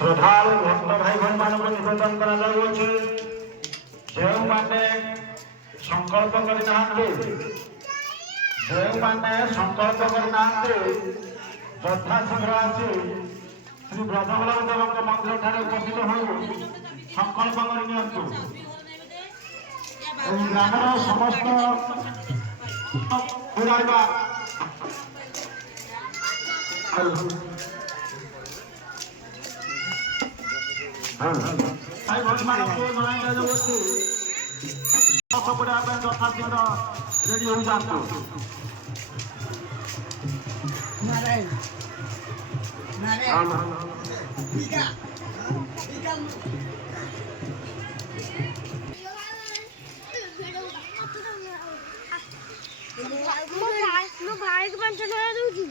श्रद्धालु भक्त भाई भाई मान निवेदन कराଯାଉଛି ଯେଉଁମାନେ ସଂକଳ୍ପ କରିନାହାନ୍ତି ଯଥାଶୀଘ୍ର ଆସି ଶ୍ରୀ ବ୍ରଜବଲ୍ଲଭ ଦେବଙ୍କ ମନ୍ଦିର ଠାରେ ଉପସ୍ଥିତ ହୋଇ ସଂକଳ୍ପ କରି ନିଅନ୍ତୁ। ଏହି ଗ୍ରାମର ସମସ୍ତ ପୁରାଇବା ଭାଇ ଭଉଣୀମାନଙ୍କୁ ଜଣାଇ ଦିଆଯାଉଛି ପଡ଼ିବା ପାଇଁ ଯଥାଶୀଘ୍ର ରେଡି ହୋଇଯାଆନ୍ତୁ। ମୋ ଭାଇକୁ 5 ଟଙ୍କା ଦଉଛି।